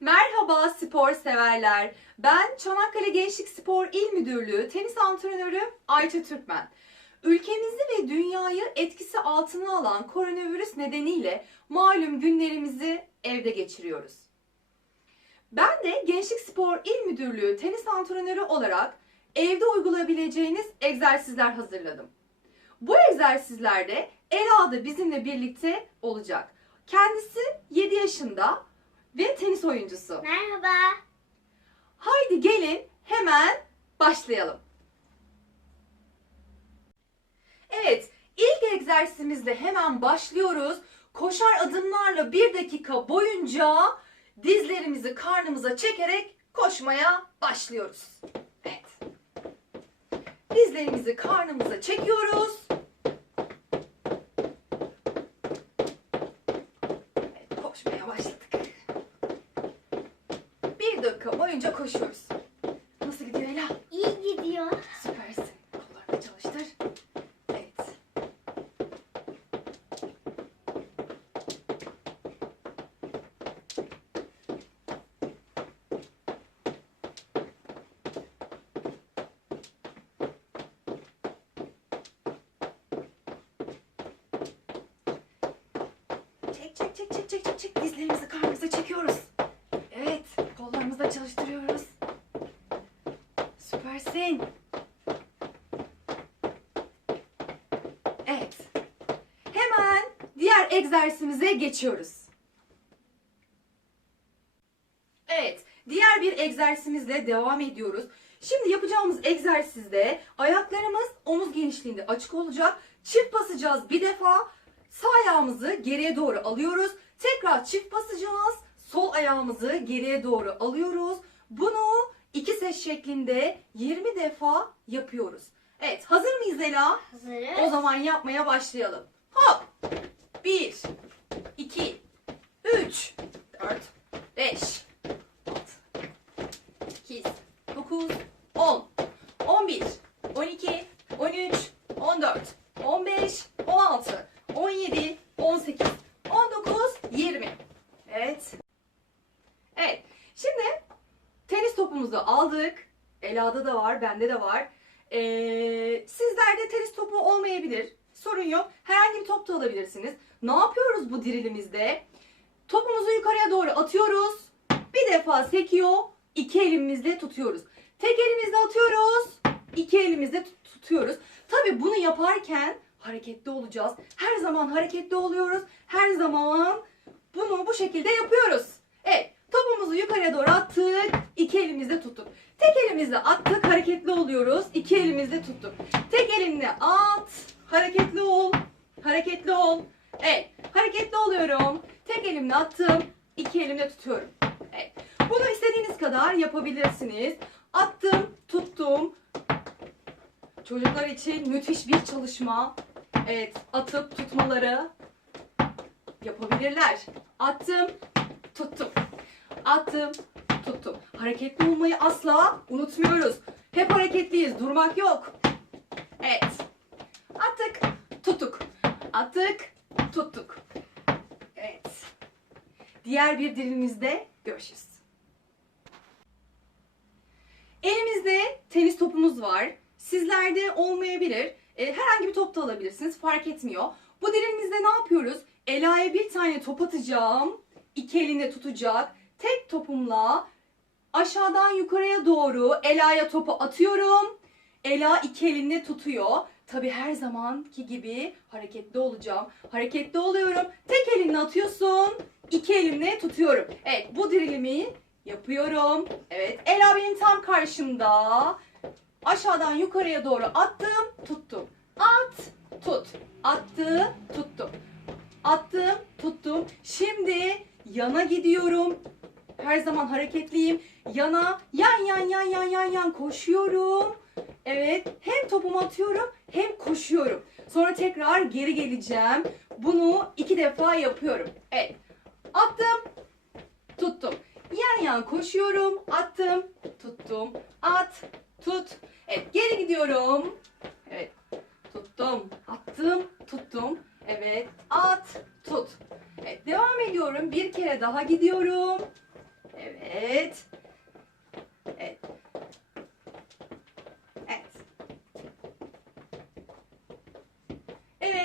Merhaba spor severler. Ben Çanakkale Gençlik Spor İl Müdürlüğü tenis antrenörü Ayça Türkmen. Ülkemizi ve dünyayı etkisi altına alan koronavirüs nedeniyle malum günlerimizi evde geçiriyoruz. Ben de Gençlik Spor İl Müdürlüğü tenis antrenörü olarak evde uygulayabileceğiniz egzersizler hazırladım. Bu egzersizlerde Ela da bizimle birlikte olacak. Kendisi 7 yaşında ve tenis oyuncusu. Merhaba. Haydi gelin hemen başlayalım. Evet, ilk egzersizimizle hemen başlıyoruz. Koşar adımlarla bir dakika boyunca dizlerimizi karnımıza çekerek koşmaya başlıyoruz. Evet. Dizlerimizi karnımıza çekiyoruz. Evet, koşmaya başladık. Bir dakika boyunca koşuyoruz. Nasıl gidiyor Ela? İyi gidiyor. Süpersin. Kollarını çalıştır. Evet. Çek çek çek çek çek çek çek. Dizlerimizi karnımıza çekiyoruz. Evet. Kollarımızı da çalıştırıyoruz. Süpersin. Evet. Hemen diğer egzersizimize geçiyoruz. Evet, diğer bir egzersizimizle devam ediyoruz. Şimdi yapacağımız egzersizde ayaklarımız omuz genişliğinde açık olacak. Çift basacağız bir defa. Sağ ayağımızı geriye doğru alıyoruz. Tekrar çift basacağız. Sol ayağımızı geriye doğru alıyoruz. Bunu iki set şeklinde 20 defa yapıyoruz. Evet, hazır mıyız Ela? Hazırız. O zaman yapmaya başlayalım. Hop! 1, 2, 3, 4, 5, 6, 8, 9, 10, 11, 12, 13, 14, 15, 16, 17, 18, 19, 20. Evet. Evet. Şimdi tenis topumuzu aldık. Ela'da da var, bende de var. Ee, sizlerde tenis topu olmayabilir. Sorun yok. Herhangi bir top da alabilirsiniz. Ne yapıyoruz bu dirilimizde? Topumuzu yukarıya doğru atıyoruz. Bir defa sekiyor. iki elimizle tutuyoruz. Tek elimizle atıyoruz. iki elimizle tut- tutuyoruz. Tabi bunu yaparken hareketli olacağız. Her zaman hareketli oluyoruz. Her zaman bunu bu şekilde yapıyoruz. Evet. Topumuzu yukarıya doğru attık. iki elimizle tuttuk. Tek elimizle attık, hareketli oluyoruz. İki elimizle tuttuk. Tek elinle at, hareketli ol, hareketli ol. Evet, hareketli oluyorum. Tek elimle attım, iki elimle tutuyorum. Evet, bunu istediğiniz kadar yapabilirsiniz. Attım, tuttum. Çocuklar için müthiş bir çalışma. Evet, atıp tutmaları yapabilirler. Attım, tuttum. Attım, tuttum. Hareketli olmayı asla unutmuyoruz. Hep hareketliyiz, durmak yok. Tuttuk. Attık, tuttuk. Evet. Diğer bir dilimizde görüşürüz. Elimizde tenis topumuz var. Sizlerde olmayabilir. E, herhangi bir top da alabilirsiniz. Fark etmiyor. Bu dilimizde ne yapıyoruz? Ela'ya bir tane top atacağım. İki elinde tutacak. Tek topumla aşağıdan yukarıya doğru Ela'ya topu atıyorum. Ela iki elinde tutuyor. Tabi her zamanki gibi hareketli olacağım. Hareketli oluyorum. Tek elinle atıyorsun. iki elimle tutuyorum. Evet bu dirilimi yapıyorum. Evet Ela benim tam karşımda. Aşağıdan yukarıya doğru attım, tuttum. At, tut. Attı, tuttum. Attım, tuttum. Şimdi yana gidiyorum. Her zaman hareketliyim. Yana, yan yan yan yan yan yan koşuyorum. Evet, hem topumu atıyorum hem koşuyorum. Sonra tekrar geri geleceğim. Bunu iki defa yapıyorum. Evet, attım, tuttum. Yan yan koşuyorum, attım, tuttum, at, tut. Evet, geri gidiyorum. Evet, tuttum, attım, tuttum. Evet, at, tut. Evet, devam ediyorum. Bir kere daha gidiyorum. Evet. Evet.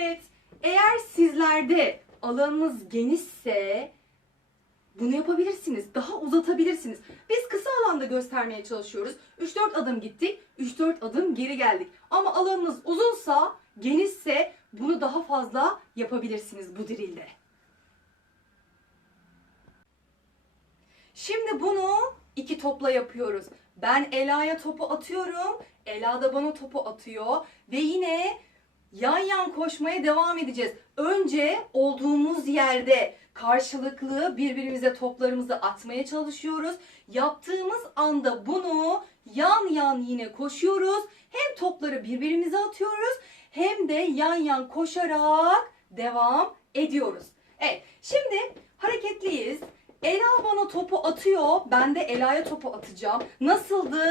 Evet. Eğer sizlerde alanınız genişse bunu yapabilirsiniz. Daha uzatabilirsiniz. Biz kısa alanda göstermeye çalışıyoruz. 3-4 adım gittik, 3-4 adım geri geldik. Ama alanınız uzunsa, genişse bunu daha fazla yapabilirsiniz bu dirilde. Şimdi bunu iki topla yapıyoruz. Ben Ela'ya topu atıyorum. Ela da bana topu atıyor. Ve yine yan yan koşmaya devam edeceğiz. Önce olduğumuz yerde karşılıklı birbirimize toplarımızı atmaya çalışıyoruz. Yaptığımız anda bunu yan yan yine koşuyoruz. Hem topları birbirimize atıyoruz hem de yan yan koşarak devam ediyoruz. Evet, şimdi hareketliyiz. Ela bana topu atıyor. Ben de Ela'ya topu atacağım. Nasıldı?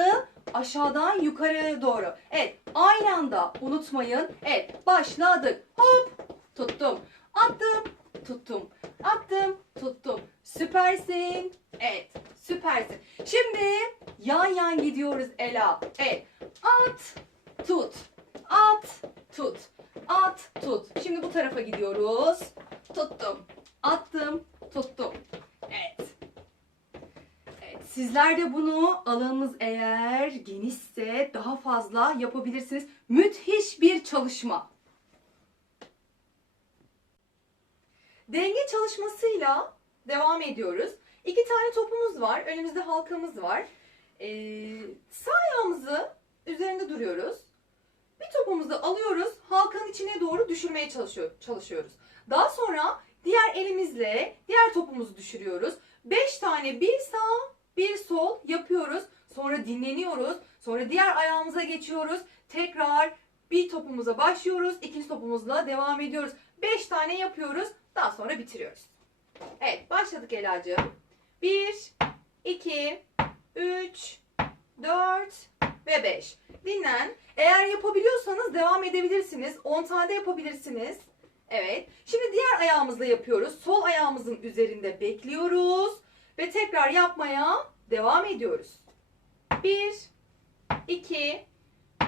Aşağıdan yukarıya doğru. Evet. Aynı anda unutmayın. Evet. Başladık. Hop. Tuttum. Attım. Tuttum. Attım. Tuttum. Süpersin. Evet. Süpersin. Şimdi yan yan gidiyoruz Ela. Evet. At. Tut. At. Tut. At. Tut. Şimdi bu tarafa gidiyoruz. Tuttum. Attım. Tuttum. Evet. Sizler de bunu alanınız eğer genişse daha fazla yapabilirsiniz. Müthiş bir çalışma. Denge çalışmasıyla devam ediyoruz. İki tane topumuz var. Önümüzde halkamız var. Ee, sağ ayağımızı üzerinde duruyoruz. Bir topumuzu alıyoruz. Halkanın içine doğru düşürmeye çalışıyor, çalışıyoruz. Daha sonra diğer elimizle diğer topumuzu düşürüyoruz. 5 tane bir sağ bir sol yapıyoruz. Sonra dinleniyoruz. Sonra diğer ayağımıza geçiyoruz. Tekrar bir topumuza başlıyoruz. ikinci topumuzla devam ediyoruz. 5 tane yapıyoruz. Daha sonra bitiriyoruz. Evet başladık Ela'cığım. 1, 2, 3, 4 ve 5. Dinlen. Eğer yapabiliyorsanız devam edebilirsiniz. 10 tane de yapabilirsiniz. Evet. Şimdi diğer ayağımızla yapıyoruz. Sol ayağımızın üzerinde bekliyoruz. Ve tekrar yapmaya devam ediyoruz. 1, 2,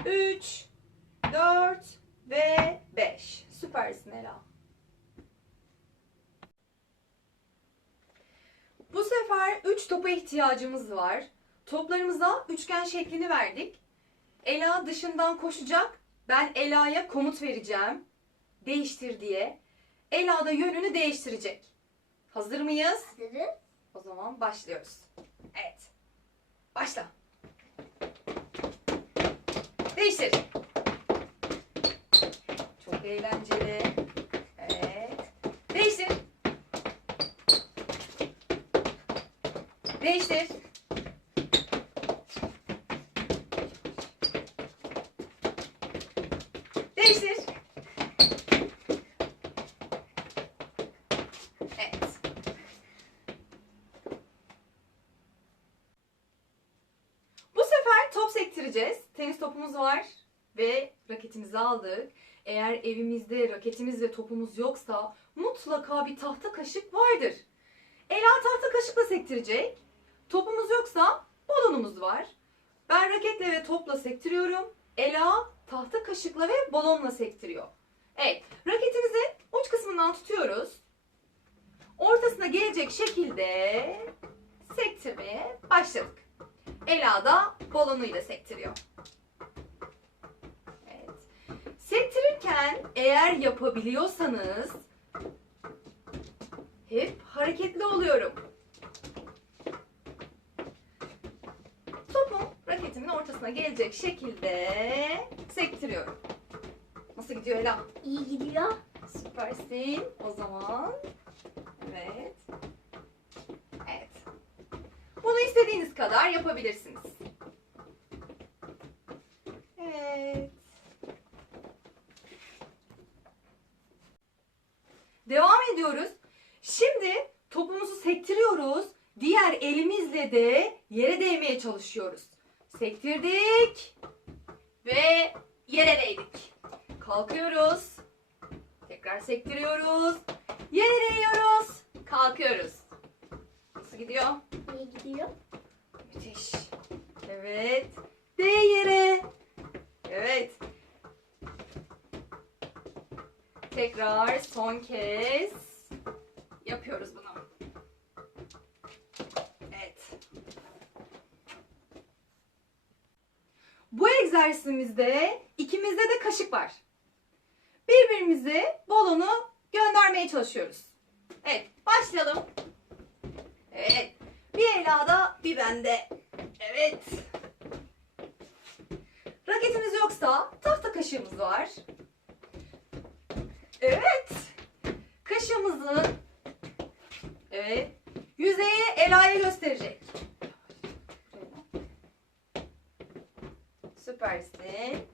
3, 4 ve 5. Süpersin Ela. Bu sefer 3 topa ihtiyacımız var. Toplarımıza üçgen şeklini verdik. Ela dışından koşacak. Ben Ela'ya komut vereceğim. Değiştir diye. Ela da yönünü değiştirecek. Hazır mıyız? Hazırız. O zaman başlıyoruz. Evet. Başla. Değiştir. Çok eğlenceli. Evet. Değiştir. Değiştir. Evet. Bu sefer sektireceğiz. Tenis topumuz var ve raketimizi aldık. Eğer evimizde raketimiz ve topumuz yoksa mutlaka bir tahta kaşık vardır. Ela tahta kaşıkla sektirecek. Topumuz yoksa balonumuz var. Ben raketle ve topla sektiriyorum. Ela tahta kaşıkla ve balonla sektiriyor. Evet, raketimizin uç kısmından tutuyoruz. Ortasına gelecek şekilde sektirmeye başladık. Ela da balonuyla sektiriyor. Evet. Sektirirken eğer yapabiliyorsanız hep hareketli oluyorum. Topu raketimin ortasına gelecek şekilde sektiriyorum. Nasıl gidiyor Ela? İyi gidiyor. Süpersin. O zaman evet. Evet. Bunu istediğiniz kadar yapabilirsiniz. Evet. Devam ediyoruz. Şimdi topumuzu sektiriyoruz. Diğer elimizle de yere değmeye çalışıyoruz. Sektirdik ve yere değdik. Kalkıyoruz. Tekrar sektiriyoruz. Yere değiyoruz. Kalkıyoruz. Nasıl gidiyor? İyi gidiyor. Müthiş. Evet. D yere. Evet. Tekrar son kez yapıyoruz bunu. Evet. Bu egzersizimizde ikimizde de kaşık var. Birbirimize balonu göndermeye çalışıyoruz. Evet, başlayalım. Evet. Bir Ela'da, bir bende. Evet. Raketimiz yoksa tahta kaşığımız var. Evet. Kaşığımızın evet yüzeyi Ela'ya gösterecek. Süpersin.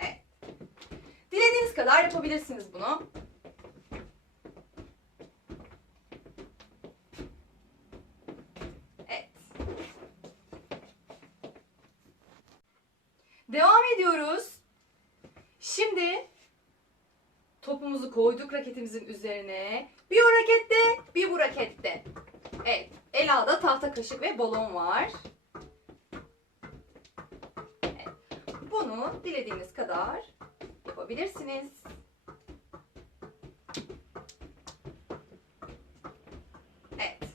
Evet. Dilediğiniz kadar yapabilirsiniz bunu. Evet. Devam ediyoruz. Şimdi topumuzu koyduk raketimizin üzerine. Bir o rakette, bir bu rakette. Evet. Ela'da tahta kaşık ve balon var. Evet. Bunu dilediğiniz kadar yapabilirsiniz. Evet.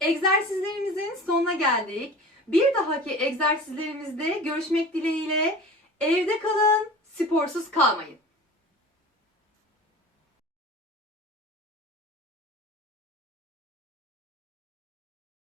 Egzersizlerimizin sonuna geldik. Bir dahaki egzersizlerimizde görüşmek dileğiyle evde kalın, sporsuz kalmayın.